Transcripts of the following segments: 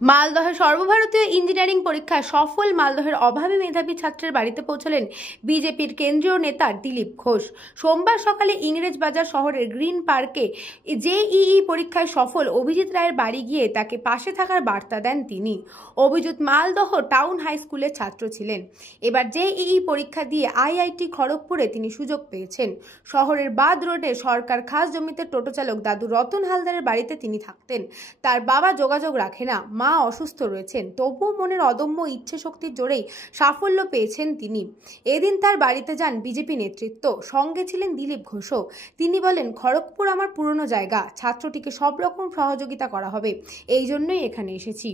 মালদহে সর্বভারতীয় ইঞ্জিনিয়ারিং পরীক্ষায় সফল মালদহের অভাবী মেধাবী ছাত্রের বাড়িতে পৌঁছলেন বিজেপির কেন্দ্রীয় নেতা দিলীপ ঘোষ। সোমবার সকালে ইংরেজবাজার শহরের গ্রিন পার্কে জেইই পরীক্ষায় সফল অভিজিৎ রায়ের বাড়ি গিয়ে তাকে পাশে থাকার বার্তা দেন তিনি। অভিজিৎ মালদহ টাউন হাই স্কুলের ছাত্র ছিলেন। এবার জেইই পরীক্ষা দিয়ে আইআইটি খড়গপুরে তিনি সুযোগ পেয়েছেন। শহরের বাদ রোডে সরকার খাস জমিতে টোটো চালক দাদু রতন হালদারের বাড়িতে তিনি থাকতেন। তার বাবা যোগাযোগ রাখে না, মা অসুস্থ রয়েছেন, তবুও মনের অদম্য ইচ্ছে শক্তির জোরেই সাফল্য পেয়েছেন তিনি। এদিন তার বাড়িতে যান বিজেপি নেতৃত্ব, সঙ্গে ছিলেন দিলীপ ঘোষও। তিনি বলেন, খড়গপুর আমার পুরনো জায়গা, ছাত্রটিকে সব রকম সহযোগিতা করা হবে, এই জন্যই এখানে এসেছি।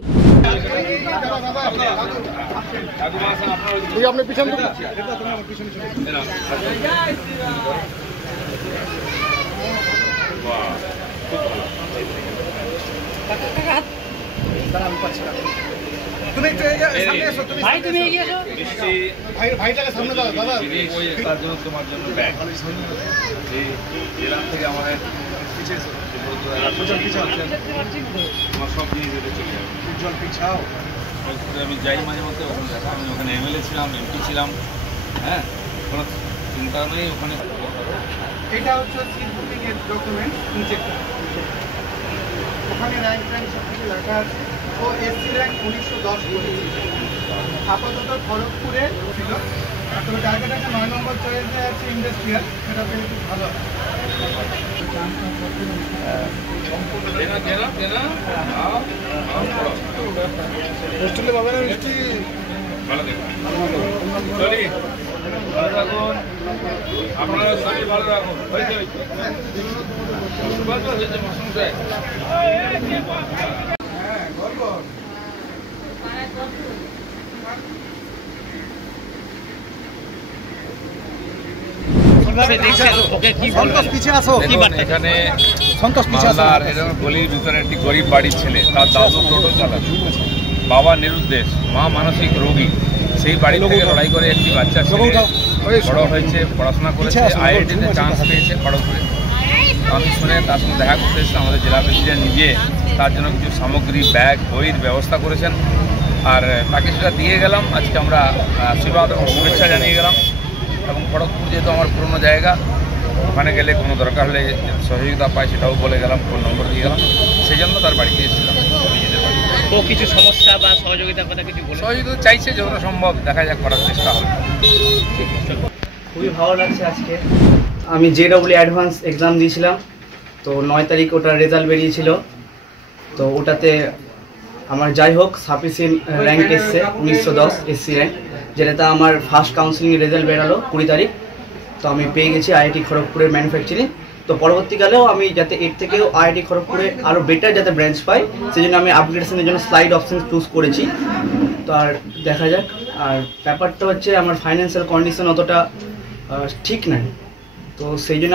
আমি যাই মাঝে মধ্যে আমি ওখানে এমএলএ ছিলাম, এমপি ছিলাম, হ্যাঁ, কোনো চিন্তা নেই ওখানে। এটা হচ্ছে সিলবুকিংয়ের ডকুমেন্ট, ওখানে র্যাঙ্ক সব কিছু লেখা আছে। ও এসসি র্যাঙ্ক 1910 করেছে, আপাতত খড়গপুরে ছিল। তো জায়গাটা 9 নম্বর চয়েসে আছে ইন্ডাস্ট্রিয়াল, সেটা পেলে খুব ভালো হয়। হোস্টেলে পাবে না মিষ্টি, ভালো দেখুন, ভালো রাখুন, আপনারা শরীর ভালো রাখুন। এখানে মালদার এরকম গলির ভিতরে একটি গরিব বাড়ির ছেলে, তার দাদু টোটো চালান, বাবা নিরুদ্দেশ, মা মানসিক রোগী। সেই বাড়ি থেকে লড়াই করে একটি বাচ্চা ছেলে বড় হয়েছে, পড়াশোনা করেছে, আইআইটিতে চান্স পেয়েছে খড়গপুরে। আমি শুনে তার সঙ্গে দেখা করতে এসেছিলাম। আমাদের জেলা প্রেসিডেন্ট নিজে তার জন্য কিছু সামগ্রী, ব্যাগ, বইয়ের ব্যবস্থা করেছেন, আর তাকে সেটা দিয়ে গেলাম। আজকে আমরা আশীর্বাদ এবং শুভেচ্ছা জানিয়ে গেলাম। এবং খড়গপুর যেহেতু আমার পুরনো জায়গা, ওখানে গেলে কোনো দরকার হলে সহযোগিতা পাই সেটাও বলে গেলাম, ফোন নম্বর দিয়ে গেলাম। সেই জন্য তার বাড়িতে এসেছিলাম। ও কিছু সমস্যা বা সহযোগিতার কথা কিছু বলে? সহযোগিতা চাইছে, যতটা সম্ভব দেখা যাক, করার চেষ্টা হবে। খুবই ভালো লাগছে আজকে। আমি জেডব্লিউ অ্যাডভান্স এক্সাম দিয়েছিলাম, তো 9 তারিখ ওটার রেজাল্ট বেরিয়েছিল। তো ওটাতে আমার যাই হোক সাফিসিয়েন্ট র্যাঙ্ক এসছে 1910 এসসি র্যাঙ্ক, যেটাতে আমার ফার্স্ট কাউন্সিলিংয়ের রেজাল্ট বেরালো 20 তারিখ। তো আমি পেয়ে গেছি আইআইটি খড়গপুরের ম্যানুফ্যাকচারিং। তো পরবর্তীকালেও আমি যাতে এর থেকেও আইআইটি খড়গপুরে আরও বেটার যাতে ব্রাঞ্চ পাই, সেই জন্য আমি আপগ্রেডেশনের জন্য স্লাইড অপশন চুজ করেছি। তো আর দেখা যাক। আর ব্যাপারটা হচ্ছে আমার ফাইন্যান্সিয়াল কন্ডিশন অতটা ঠিক নাই, তো সেই জন্য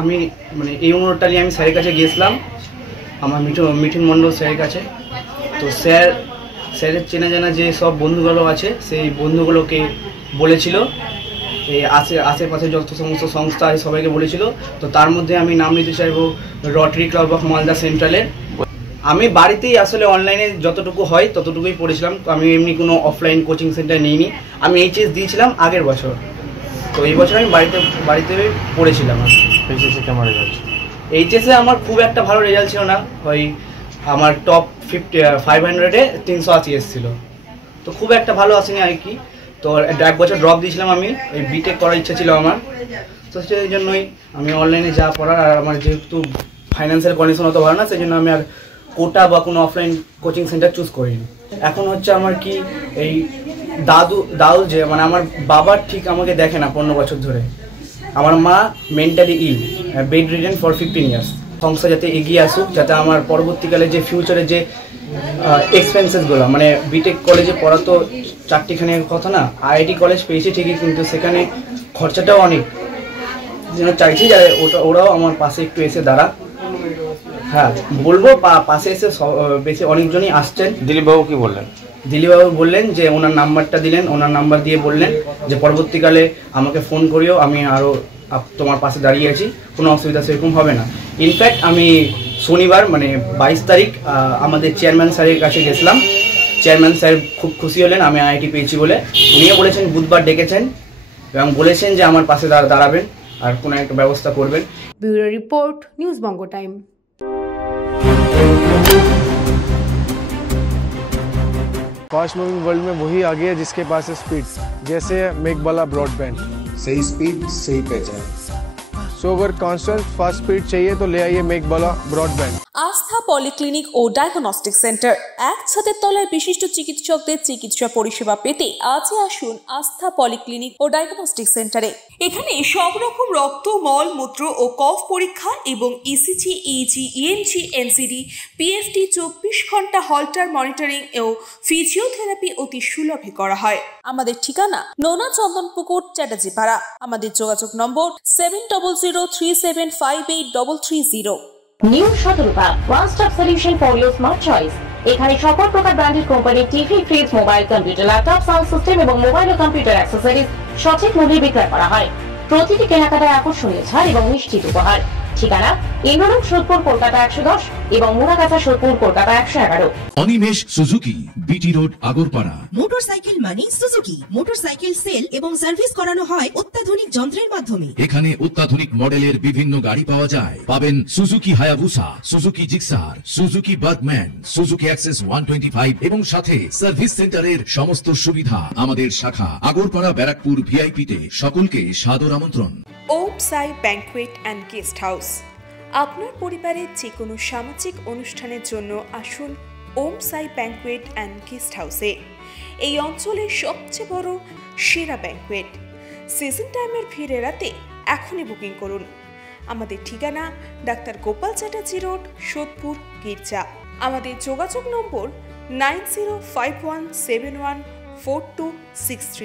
আমি মানে এই অনুরোধটা নিয়ে আমি স্যারের কাছে গিয়েছিলাম, আমার মিঠুন মণ্ডল স্যারের কাছে। তো স্যারের চেনা জানা যে সব বন্ধুগুলো আছে, সেই বন্ধুগুলোকে বলেছিল, এই আশেপাশে যত সমস্ত সংস্থা আছে সবাইকে বলেছিল। তো তার মধ্যে আমি নাম নিতে চাইবো রটারি ক্লাব অফ মালদা সেন্ট্রালের। আমি বাড়িতেই আসলে অনলাইনে যতটুকু হয় ততটুকুই পড়েছিলাম, তো আমি এমনি কোনো অফলাইন কোচিং সেন্টার নিইনি। আমি এইচএস দিয়েছিলাম আগের বছর, তো এই বছর আমি বাড়িতে পড়েছিলাম। এইচএসে কেমন রেজাল্ট? এইচএসে আমার খুব একটা ভালো রেজাল্ট ছিল না, ওই আমার টপ 500-এ 380 এসেছিলো, তো খুব একটা ভালো আসেনি আর কি। তো 1 বছর ড্রপ দিয়েছিলাম আমি, এই বিটেক করার ইচ্ছা ছিল আমার। তো সেই জন্যই আমি অনলাইনে যা পড়ার, আর আমার যেহেতু ফাইন্যান্সিয়াল কন্ডিশন অত ভালো না, সেই জন্য আমি আর কোটা বা কোনো অফলাইন কোচিং সেন্টার চুজ করিনি। এখন হচ্ছে আমার কি এই দাদু যে মানে আমার বাবার ঠিক আমাকে দেখে না 15 বছর ধরে। আমার মা mentally ill, bedridden for 15 years. সংস্থা যাতে এগিয়ে আসুক, যাতে আমার পরবর্তীকালে যে ফিউচারে যে এক্সপেন্সেসগুলো, মানে বিটেক কলেজে পড়া তো 4টিখানে কথা না, আইআইটি কলেজ পেয়েছি ঠিকই, কিন্তু সেখানে খরচাটাও অনেক। যেন চাইছি যে ওরাও আমার পাশে একটু এসে দাঁড়া। হ্যাঁ বলবো, পাশে এসে বেশি অনেকজনই আসছেন। দিলীপবাবু কি বললেন? দিলীপবাবু বললেন যে ওনার নাম্বারটা দিলেন, ওনার নাম্বার দিয়ে বললেন যে পরবর্তীকালে আমাকে ফোন করিও, আমি আরও তোমার পাশে দাঁড়িয়ে আছি, কোনো অসুবিধা সেরকম হবে না। ইনফ্যাক্ট আমি শনিবার মানে 22 তারিখ আমাদের চেয়ারম্যান স্যারের কাছে গেছিলাম। চেয়ারম্যান স্যার খুব খুশি হলেন আমি আইআইটি পেয়েছি বলে। উনিও বলেছেন বুধবার ডেকেছেন এবং বলেছেন যে আমার পাশে দাঁড়াবেন আর কোনো একটা ব্যবস্থা করবেন। ব্যুরো রিপোর্ট, নিউজ বঙ্গ টাইম। फास्ट मूविंग वर्ल्ड में वही आगे है जिसके पास है स्पीड, जैसे मेघबाला ब्रॉडबैंड। सही स्पीड सही पहचान। सो अगर कांस्टेंट फास्ट स्पीड चाहिए तो ले आइए मेघबाला ब्रॉडबैंड। আস্থা পলিক্লিনিক ও ডায়াগনস্টিক সেন্টার, এক ছাদের তলায় বিশিষ্ট চিকিৎসকদের চিকিৎসা পরিষেবা পেতে আজই আসুন আস্থা পলিক্লিনিক ও ডায়াগনস্টিক সেন্টারে। এখানে সব রকম রক্ত, মল, মূত্র ও কফ পরীক্ষা এবং ECG, easy, EMG, NCD, PFT 24 ঘন্টা হল্টার মনিটরিং ও ফিজিওথেরাপি অতি সুলভে করা হয়। আমাদের ঠিকানা নোনা চন্দনপুকুর, চ্যাটার্জিপাড়া। আমাদের যোগাযোগ নম্বর 7003758330। New Shatarupa, one stop solution for your smart choice. এখানে সকল প্রকার ব্র্যান্ডেড কোম্পানির TV, fridge, mobile, computer, laptop, sound system এবং মোবাইল ও কম্পিউটার অ্যাক্সেসরিজ সঠিক মূল্যে বিক্রয় করা হয়। প্রতিটি কেনাকাটায় আকর্ষণীয় ছাড় এবং নিশ্চিত উপহার। ঠিকানা ইন্দ্রলোক, সোদপুর, কলকাতা 110 এবং Muragachha, Sodepur, Kolkata 111। Animesh Suzuki, BT road, Agarpara. Motorcycle মানে সুজুকি। মোটরসাইকেল সেল এবং সার্ভিস করানো হয় অত্যাধুনিক যন্ত্রের মাধ্যমে। এখানে অত্যাধুনিক মডেলের বিভিন্ন গাড়ি পাওয়া যায়। পাবেন Suzuki Hayabusa, Suzuki Gixxer, Suzuki Bergman, Suzuki access 125 এবং সাথে সার্ভিস সেন্টারের সমস্ত সুবিধা। আমাদের শাখা আগরপাড়া, ব্যারাকপুর ভিআইপি তে। সকলকে সাদর আমন্ত্রণ। ওম সাই ব্যাংকুয়েট অ্যান্ড গেস্ট হাউস। আপনার পরিবারের যে কোনো সামাজিক অনুষ্ঠানের জন্য আসুন ওম সাই ব্যাংকুয়েট অ্যান্ড গেস্ট হাউসে। এই অঞ্চলের সবচেয়ে বড় সেরা ব্যাংকুয়েট। সিজন টাইমের ভিড় এড়াতে এখনই বুকিং করুন। আমাদের ঠিকানা ডাক্তার গোপাল চ্যাটার্জি রোড, সোদপুর, গির্জা। আমাদের যোগাযোগ নম্বর 9051714263।